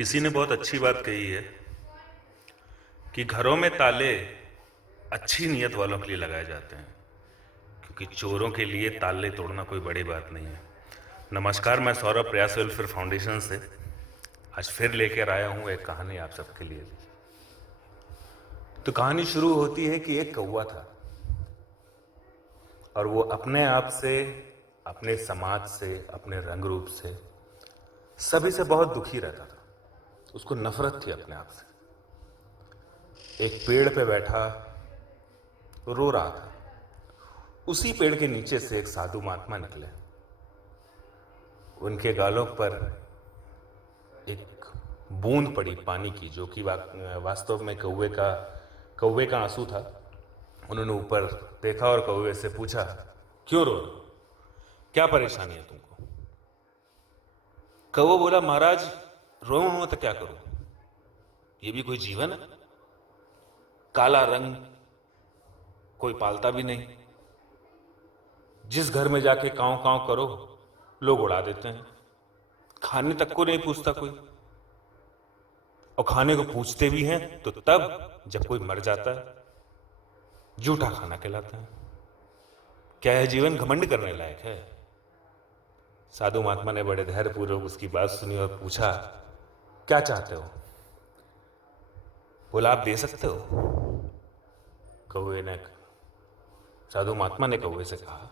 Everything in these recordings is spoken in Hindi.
किसी ने बहुत अच्छी बात कही है कि घरों में ताले अच्छी नीयत वालों के लिए लगाए जाते हैं, क्योंकि चोरों के लिए ताले तोड़ना कोई बड़ी बात नहीं है। नमस्कार, मैं सौरभ प्रयास वेलफेयर फाउंडेशन से आज फिर लेकर आया हूँ एक कहानी आप सबके लिए। तो कहानी शुरू होती है कि एक कौवा था और वो अपने आप से, अपने समाज से, अपने रंग रूप से सभी से बहुत दुखी रहता था। उसको नफरत थी अपने आप से। एक पेड़ पे बैठा रो रहा था। उसी पेड़ के नीचे से एक साधु महात्मा निकले। उनके गालों पर एक बूंद पड़ी पानी की, जो कि वास्तव में कौवे का आंसू था। उन्होंने ऊपर देखा और कौवे से पूछा, क्यों रो रहे हो? क्या परेशानी है तुमको? कौवा बोला, महाराज रो तो क्या करूं, ये भी कोई जीवन है? काला रंग कोई पालता भी नहीं। जिस घर में जाके कांव कांव करो लोग उड़ा देते हैं। खाने तक को नहीं पूछता कोई, और खाने को पूछते भी हैं तो तब जब कोई मर जाता है। जूठा खाना कहलाता है। क्या यह जीवन घमंड करने लायक है? साधु महात्मा ने बड़े धैर्यपूर्वक उसकी बात सुनी और पूछा, क्या चाहते हो? बोला, आप दे सकते हो? कौवे ने साधु महात्मा ने कौवे से कहा,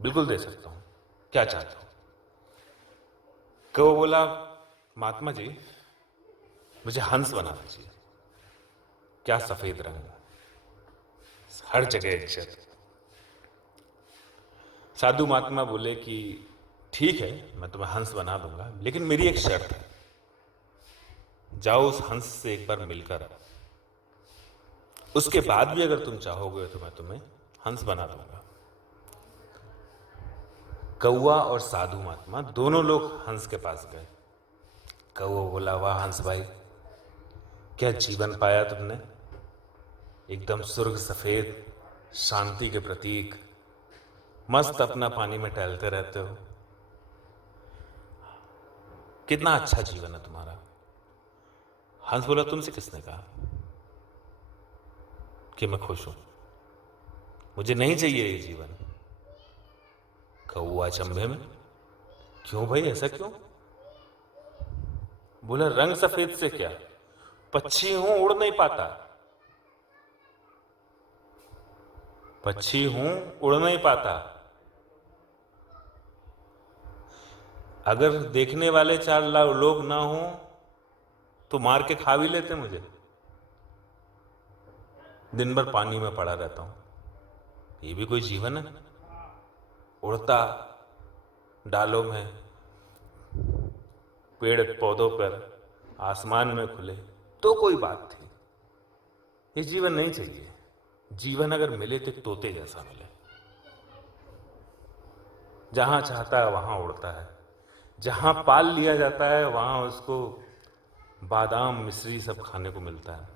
बिल्कुल दे सकता हूं, क्या चाहते हो? कौवा बोला, महात्मा जी मुझे हंस बना दीजिए। क्या सफेद रंग, हर जगह इज्जत। साधु महात्मा बोले कि ठीक है, मैं तुम्हें हंस बना दूंगा, लेकिन मेरी एक शर्त है। जाओ उस हंस से एक बार मिलकर, उसके बाद भी अगर तुम चाहोगे तो मैं तुम्हें हंस बना दूंगा। कौवा और साधु महात्मा दोनों लोग हंस के पास गए। कौवा बोला, वाह हंस भाई, क्या जीवन पाया तुमने। एकदम सुर्ख सफेद, शांति के प्रतीक, मस्त अपना पानी में टहलते रहते हो। कितना अच्छा जीवन है तुम्हारा। हंस बोला, तुमसे किसने कहा कि मैं खुश हूं? मुझे नहीं चाहिए ये जीवन। कौवा अचंभे में, क्यों भाई, ऐसा क्यों? बोला, रंग सफेद से क्या, पक्षी हूं, उड़ नहीं पाता। पक्षी हूं, उड़ नहीं पाता। अगर देखने वाले 4 लोग ना हो तो मार के खा भी लेते मुझे। दिन भर पानी में पड़ा रहता हूं, ये भी कोई जीवन है? उड़ता डालों में, पेड़ पौधों पर, आसमान में खुले तो कोई बात थी। ये जीवन नहीं चाहिए। जीवन अगर मिले तो तोते जैसा मिले, जहां चाहता है वहां उड़ता है, जहां पाल लिया जाता है वहां उसको बादाम मिश्री सब खाने को मिलता है।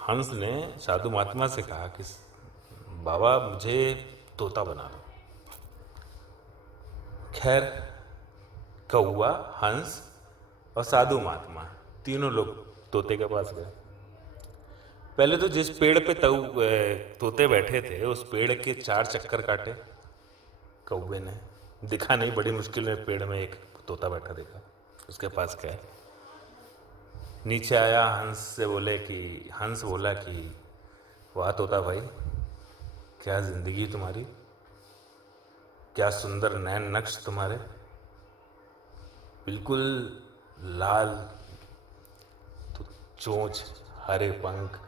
हंस ने साधु महात्मा से कहा कि बाबा मुझे तोता बना दो। खैर, कौवा, हंस और साधु महात्मा तीनों लोग तोते के पास गए। पहले तो जिस पेड़ पे तोते बैठे थे उस पेड़ के 4 चक्कर काटे कौवे ने। दिखा नहीं, बड़ी मुश्किल में पेड़ में एक तोता बैठा देखा, उसके पास गए। नीचे आया, हंस बोला कि वाह तोता भाई, क्या जिंदगी तुम्हारी, क्या सुंदर नैन नक्श तुम्हारे, बिल्कुल लाल तो चोंच, हरे पंख,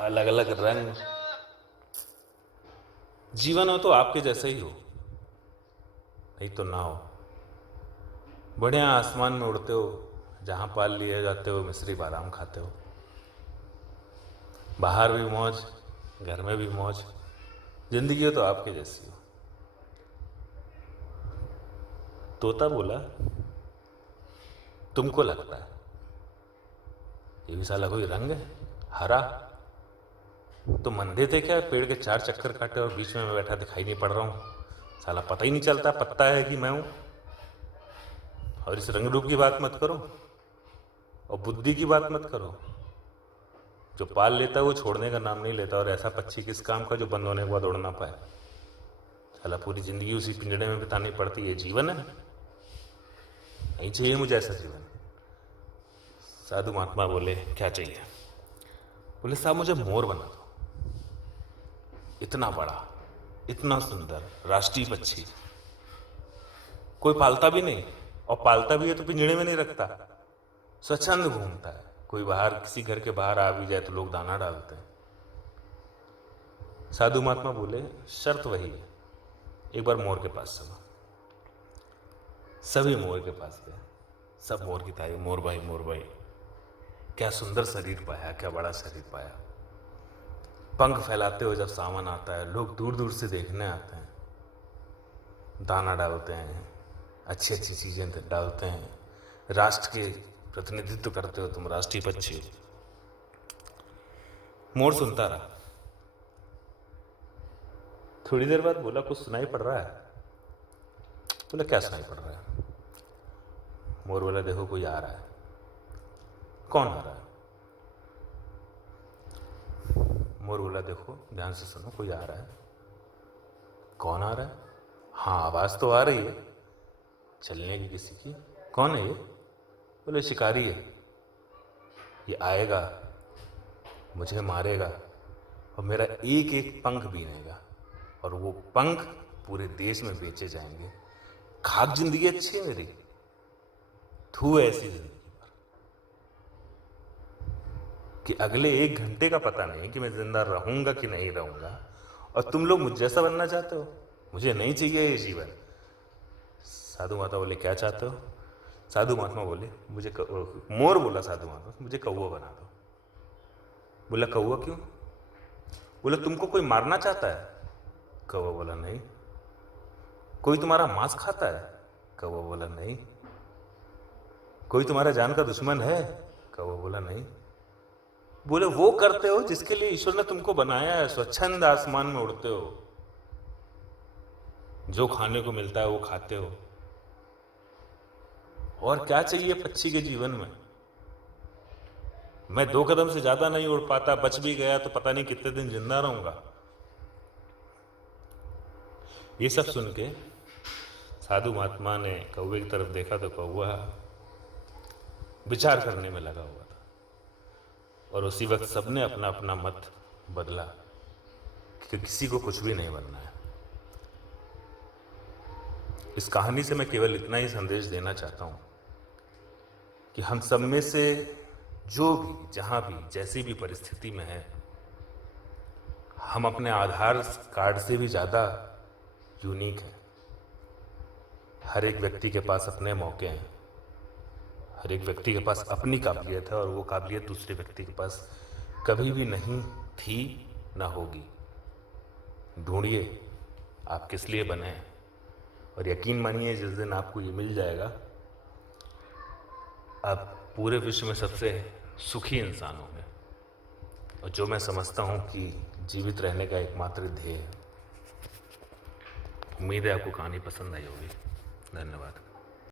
अलग अलग रंग। जीवन हो तो आपके जैसे ही हो, नहीं तो ना हो। बढ़िया आसमान में उड़ते हो, जहां पाल लिए जाते हो मिश्री बादाम खाते हो। बाहर भी मौज, घर में भी मौज। जिंदगी हो तो आपके जैसी हो। तोता बोला, तुमको लगता है ये भी साला कोई रंग है, हरा? तो अंधे थे क्या? पेड़ के 4 चक्कर काटे और बीच में मैं बैठा दिखाई नहीं पड़ रहा हूं? साला पता ही नहीं चलता पत्ता है कि मैं हूं? और इस रंग रूप की बात मत करो और बुद्धि की बात मत करो। जो पाल लेता है वो छोड़ने का नाम नहीं लेता, और ऐसा पक्षी किस काम का जो बंद होने के बाद उड़ ना पाए। साला पूरी जिंदगी उसी पिंजड़े में बितानी पड़ती है। जीवन है? नहीं चाहिए मुझे ऐसा जीवन। साधु महात्मा बोले क्या चाहिए? बोले साहब मुझे मोर बना दो, इतना बड़ा, इतना सुंदर, राष्ट्रीय पक्षी, कोई पालता भी नहीं, और पालता भी है तो पिंजड़े में नहीं रखता, स्वच्छंद घूमता है। कोई बाहर किसी घर के बाहर आ भी जाए तो लोग दाना डालते हैं। साधु महात्मा बोले शर्त वही है, एक बार मोर के पास चलो। सभी मोर के पास गए, सब मोर की तारीफ, मोर भाई मोर भाई, क्या सुंदर शरीर पाया, क्या बड़ा शरीर पाया। पंख फैलाते हुए जब सावन आता है, लोग दूर दूर से देखने आते हैं, दाना डालते हैं, अच्छी अच्छी चीजें डालते हैं। राष्ट्र के प्रतिनिधित्व करते हो तुम, राष्ट्रीय पक्षी। मोर सुनता रहा। थोड़ी देर बाद बोला कुछ सुनाई पड़ रहा है? बोला क्या सुनाई पड़ रहा है? मोर बोला देखो कोई आ रहा है। कौन आ रहा है? मोर बोला देखो ध्यान से सुनो, कोई आ रहा है। कौन आ रहा है? हाँ आवाज तो आ रही है चलने की किसी की। कौन है ये? बोले शिकारी है, ये आएगा, मुझे मारेगा और मेरा एक एक पंख बीनेगा, और वो पंख पूरे देश में बेचे जाएंगे। खाक जिंदगी अच्छी है मेरी, थू ऐसी जिंदगी पर कि अगले 1 घंटे का पता नहीं कि मैं जिंदा रहूंगा कि नहीं रहूंगा, और तुम लोग मुझ जैसा बनना चाहते हो। मुझे नहीं चाहिए ये जीवन। साधु महात्मा बोले क्या चाहते हो? साधु महात्मा बोले मुझे मोर बोला साधु महात्मा मुझे कौवा बना दो। बोला कौवा क्यों? बोला तुमको कोई मारना चाहता है? कौवा बोला नहीं। कोई तुम्हारा मांस खाता है? कौवा बोला नहीं। कोई तुम्हारा जान का दुश्मन है? कौवा बोला नहीं। बोले वो करते हो जिसके लिए ईश्वर ने तुमको बनाया है, स्वच्छंद आसमान में उड़ते हो, जो खाने को मिलता है वो खाते हो, और क्या चाहिए पक्षी के जीवन में? मैं 2 कदम से ज्यादा नहीं उड़ पाता, बच भी गया तो पता नहीं कितने दिन जिंदा रहूंगा। ये सब सुन के साधु महात्मा ने कौवे की तरफ देखा तो कौवा विचार करने में लगा हुआ था, और उसी वक्त सबने अपना अपना मत बदला कि किसी को कुछ भी नहीं बनना है। इस कहानी से मैं केवल इतना ही संदेश देना चाहता हूं कि हम सब में से जो भी, जहां भी, जैसी भी परिस्थिति में है, हम अपने आधार कार्ड से भी ज्यादा यूनिक हैं। हर एक व्यक्ति के पास अपने मौके हैं, हर एक व्यक्ति के पास अपनी काबिलियत है, और वो काबिलियत दूसरे व्यक्ति के पास कभी भी नहीं थी, ना होगी। ढूंढिए आप किस लिए बने हैं, और यकीन मानिए जिस दिन आपको ये मिल जाएगा, आप पूरे विश्व में सबसे सुखी इंसान होंगे। और जो मैं समझता हूँ कि जीवित रहने का एकमात्र ध्येय है। उम्मीद है आपको कहानी पसंद आई होगी। धन्यवाद।